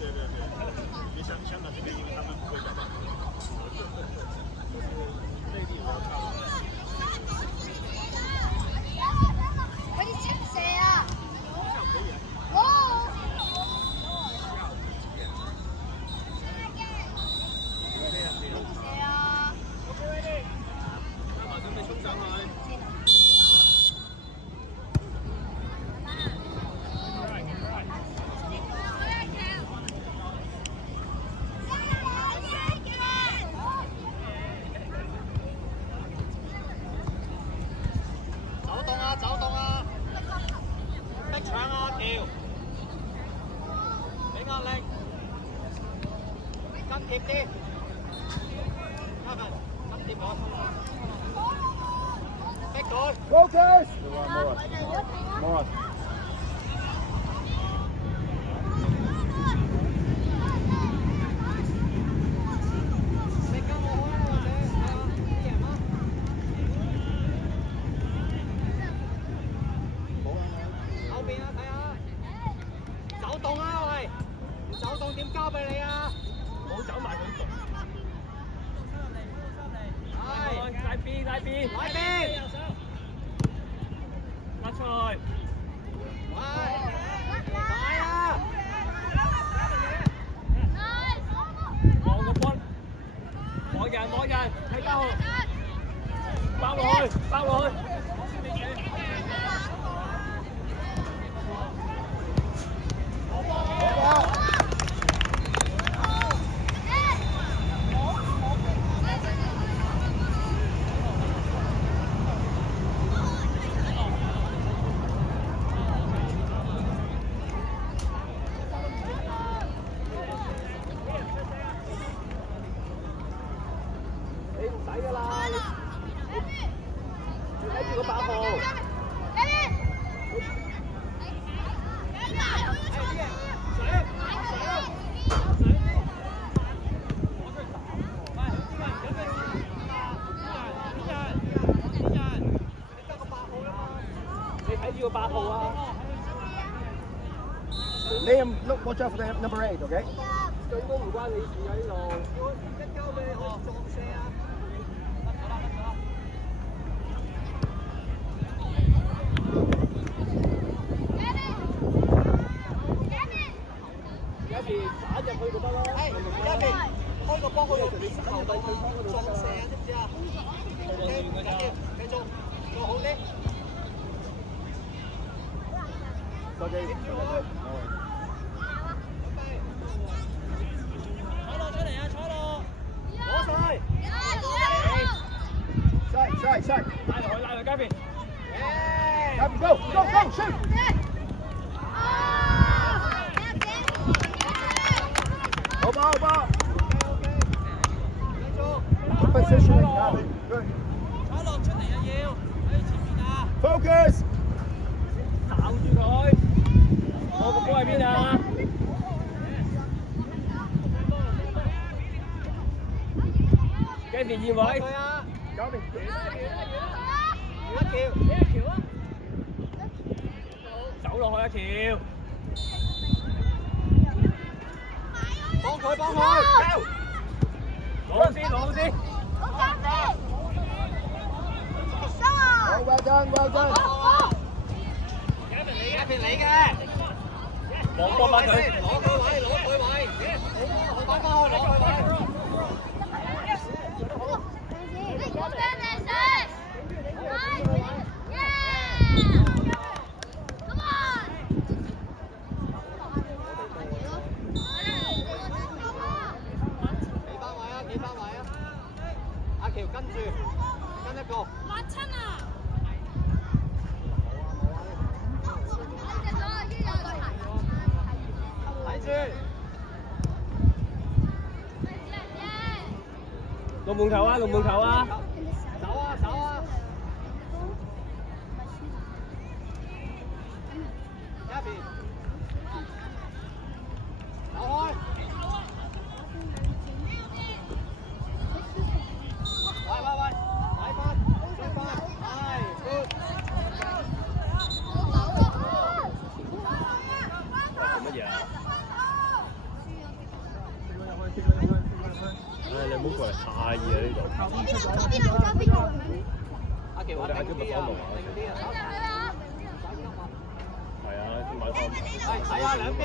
对对对，你香港这边，因为他们不会讲话，内地我要看了。快点进谁啊？下午可以啊。哦。谁啊？那马上被冲上来。走動啊！逼搶啊！條，俾壓力，跟貼啲，嘉文跟貼我，逼佢。Focus。More。點交俾你啊！冇走埋佢度。係，拉邊，拉邊，拉邊。甩出去。快啊！望個波，望人，睇交去。包落去，包落去。Liam, look, watch out for the number 8, okay? 進攻唔關你事啊呢度。一交俾你可以撞射啊！一邊打入去就得咯。係，一邊開個波去到邊球對方嗰度撞射啊，知唔知啊？繼續做好啲。多謝。Side. 拉落街邊。Go, shoot! 好波。Positioning, Gavin. Good. 踩落出嚟啊要，喺前面啊。Focus. 咬住佢。我個波喺邊啊 ？Gavin 二位。Gavin。一條啊！走落去一條，幫佢，攞先。Well done。一邊你嘅，攞波翻佢，攞佢位，好，翻返去攞佢位。跟一個。抹親啊！睇住。龍門球啊！走啊！一邊。走開。阿奇話定啲啊，定啲啊。係啊，買貨。睇下兩邊，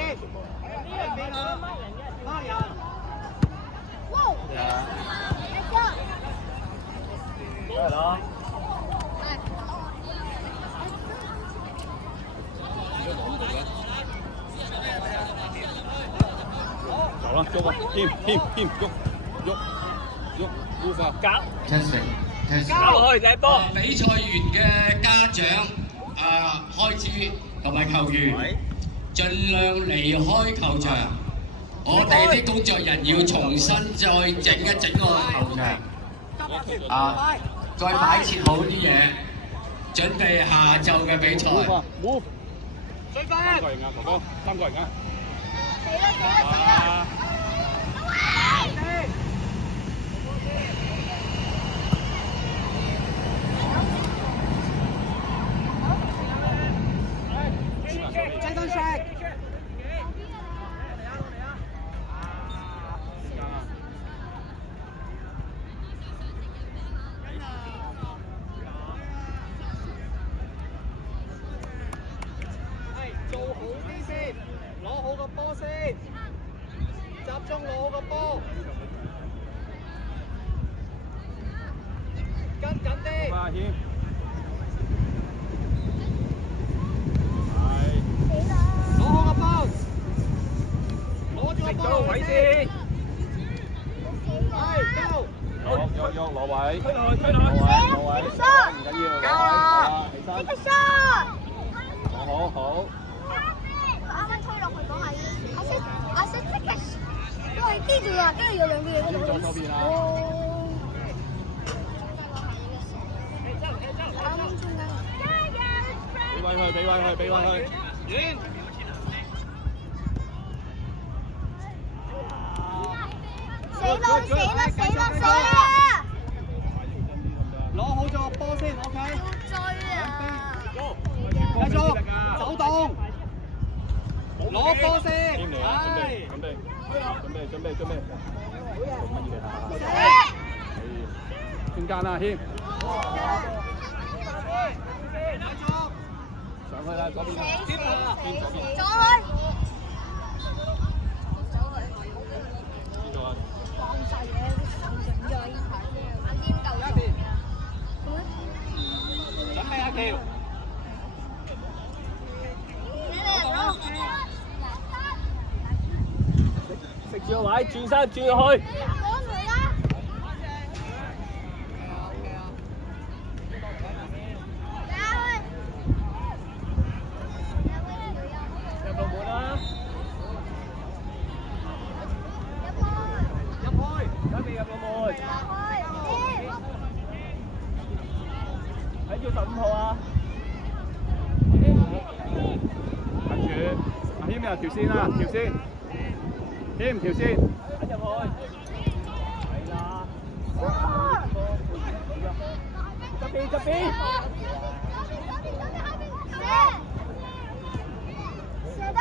兩邊啊，孖人。係啦。走啦，喐啊！添，喐，步伐夾。交落去踢波。比賽完嘅家長開始同埋球員，盡量離開球場。我哋啲工作人要重新再整一整個球場，再擺設好啲嘢，準備下晝嘅比賽。最快3個人啊，哥哥，3個人啊。死啦！做好啲先，攞好個波先，集中攞好個波，跟緊啲。阿謙，攞好個波，攞住個波位先。係，go。喐，攞位。推落去，攞位，唔緊要，起身。好。啱啱推落去講係，阿識即刻，因為呢度啊，跟住有兩個嘢喺度。左手邊啊。啱啱中間。俾位佢。遠。死啦！攞好咗個波先 ，OK。追啊！繼續走動，攞波先，準備。中間啊，謙。上去啦，嗰邊。走開！放晒嘢，整咗呢排啫。阿謙夠咗。準備阿喬。食住個位，轉身轉去。入到門啦！入去，準備入到門。睇住15號啊！跟住，阿謙又條線啦，條線。添條線，入去，係啦，側邊，射得，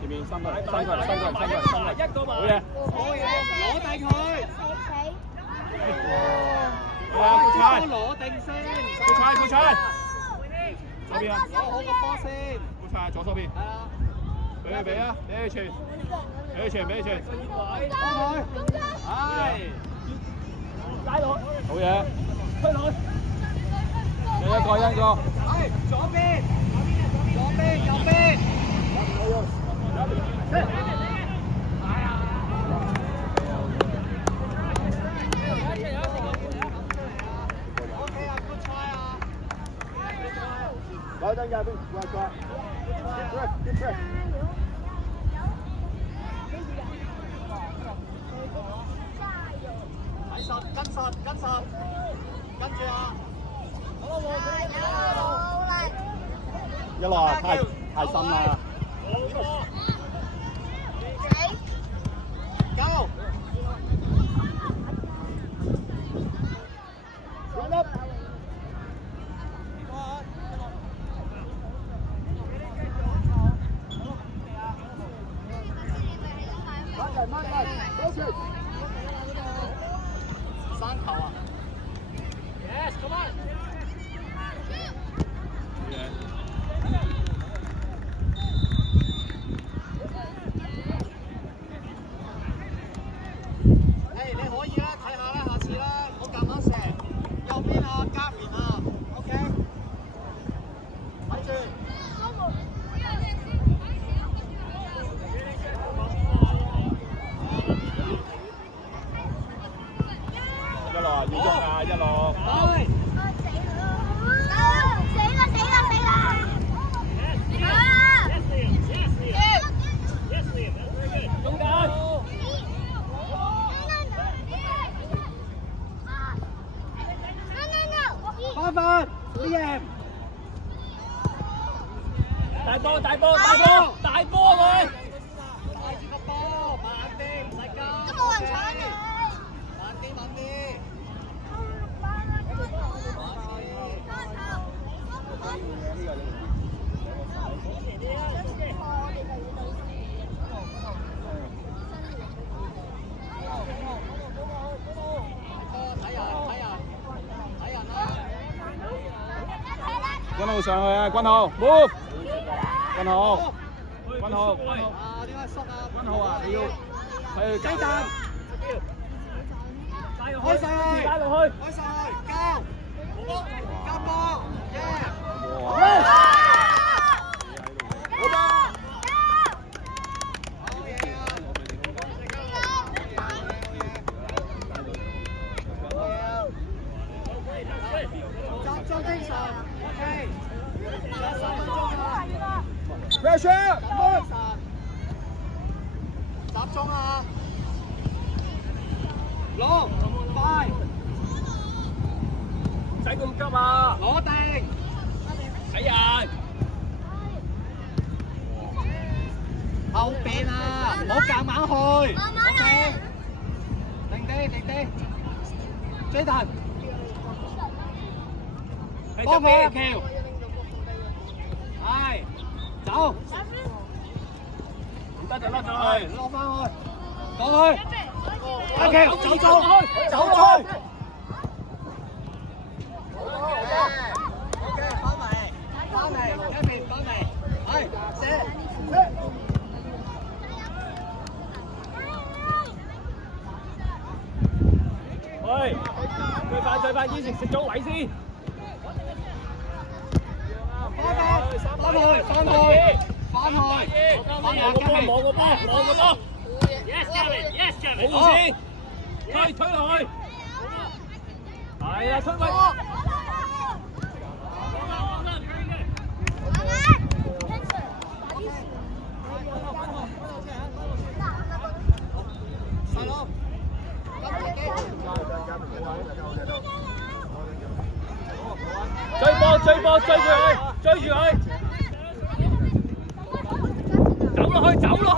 前面三個人，一個埋，好嘢，攞定佢，攞定先，副菜，左邊啊，攞好個波先，副菜左手邊，係啦。俾佢傳，俾佢傳，係，拉落，好嘢，推落去，一個，係左邊，右邊，OK 啊，good try 啊，來等下邊，Good track。睇實，跟實，跟住啊！一落啊，太深啦。Go！慢，大波大波大波大波佢。帶住個波，慢啲，唔使急。都冇人搶你。慢啲，慢啲。君浩上去啊！君浩 move， 君浩，君浩，啊，點解縮啊？君浩啊！你要去雞蛋，開晒去，加落去，開晒去，交波，耶！哇！集中精神 ，OK。Pressure，集中啊！攞快，唔使咁急啊！攞定，睇人，後邊啊，唔好夾硬去，OK。定啲，定啲，追彈，幫佢一橋，係，走。唔得就甩咗係去。落翻去，過去，阿橋走出，走出。OK， 翻嚟，Kevin 翻嚟，係，射。喂，最快，以前食咗位先。翻去，望個波。Yes Kevin，好先，推落去。係啦，推位。細佬，追波，追住佢，走落去，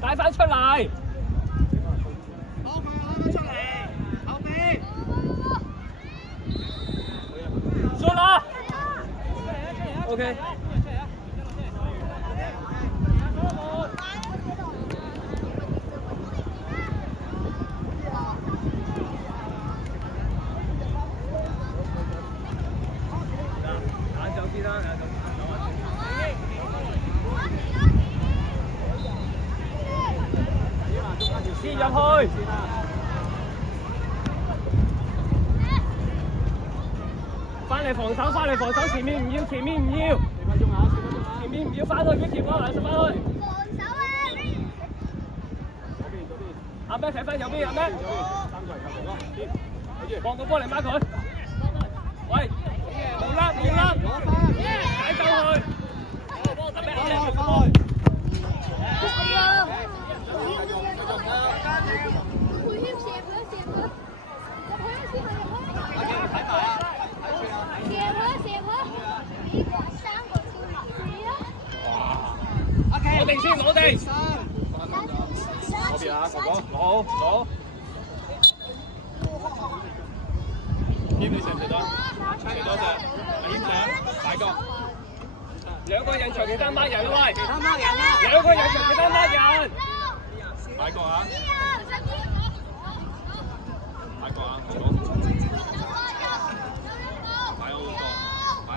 帶翻出嚟，幫佢攞翻出嚟，後邊。出啦 ，OK。先入去，翻嚟防守，前面唔要，翻去俾條波嚟，翻去。阿咩睇翻右邊，阿咩，放個波嚟孖佢。喂，冇甩，踩走佢。我哋先，我哋。嗰邊啊，哥哥，攞。添你食唔食得？食多隻。點請？大哥。兩個人長期單孖人啦喂。兩個人長期單孖人。大個啊！大個啊！哥哥。擺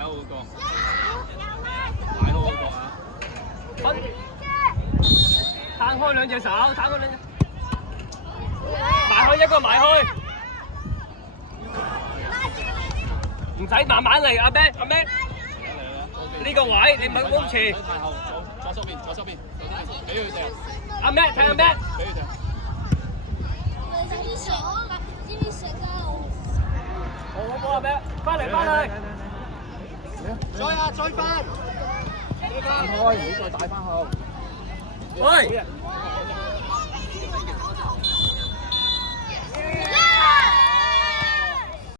好嗰個。啊！攤開兩隻手，埋開一個埋開，唔使慢慢嚟，阿咩，呢個位你唔好咁前。左手邊，俾佢掟。阿咩，睇阿咩。俾佢掟。好波阿咩，翻嚟。追翻。開，唔好再帶翻後。喂！